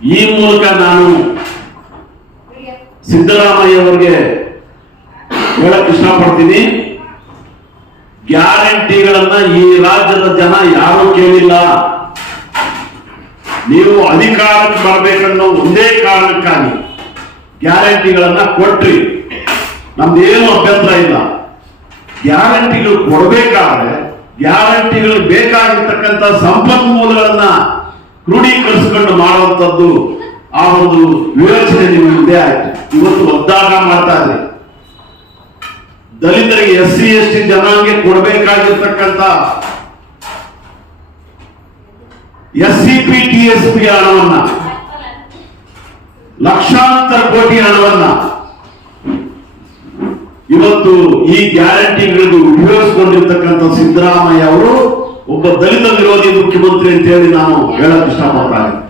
ಈ ಮೂಲಕ ನಾನು ಸಿದ್ದರಾಮಯ್ಯ ಅವರಿಗೆ ಹೇಳಕ್ ಇಷ್ಟಪಡ್ತೀನಿ. ಗ್ಯಾರಂಟಿಗಳನ್ನ ಈ ರಾಜ್ಯದ ಜನ ಯಾರು ಕೇಳಿಲ್ಲ. ನೀವು ಅಧಿಕಾರಕ್ಕೆ ಬರಬೇಕನ್ನೋ ಒಂದೇ ಕಾರಣಕ್ಕಾಗಿ ಗ್ಯಾರಂಟಿಗಳನ್ನ ಕೊಟ್ರಿ. ನಮ್ದೇನು ಅಭ್ಯಂತರ ಇಲ್ಲ. ಗ್ಯಾರಂಟಿಗಳು ಕೊಡಬೇಕಾದ್ರೆ ಗ್ಯಾರಂಟಿಗಳು ಬೇಕಾಗಿರ್ತಕ್ಕಂಥ ಸಂಪನ್ಮೂಲಗಳನ್ನ ಕ್ರೋಢೀಕರಿಸಿಕೊಂಡು ಮಾಡುವಂಥದ್ದು ಆ ಒಂದು ವಿವೇಚನೆ ನಿಮ್ಮ ಮುಂದೆ ಆಯ್ತು. ಇವತ್ತು ಒದ್ದಾಟ ಮಾಡ್ತಾ ಇದ್ರಿ. ದಲಿತರಿಗೆ ಎಸ್ ಸಿ, ಎಸ್ ಟಿ ಜನಾಂಗಕ್ಕೆ ಕೊಡಬೇಕಾಗಿರ್ತಕ್ಕಂಥ S C, P, T, S, P ಹಣವನ್ನ, ಲಕ್ಷಾಂತರ ಕೋಟಿ ಹಣವನ್ನ ಇವತ್ತು ಈ ಗ್ಯಾರಂಟಿಗಳಿಗೆ ಉಪಯೋಗಿಸಿಕೊಂಡಿರ್ತಕ್ಕಂಥ ಸಿದ್ದರಾಮಯ್ಯ ಅವರು ಒಬ್ಬ ದಲಿತ ವಿರೋಧಿ ಮುಖ್ಯಮಂತ್ರಿ ಅಂತ ಹೇಳಿ ನಾನು ಹೇಳಕ್ ಇಷ್ಟಪಡ್ತಾ ಇದ್ದೀನಿ.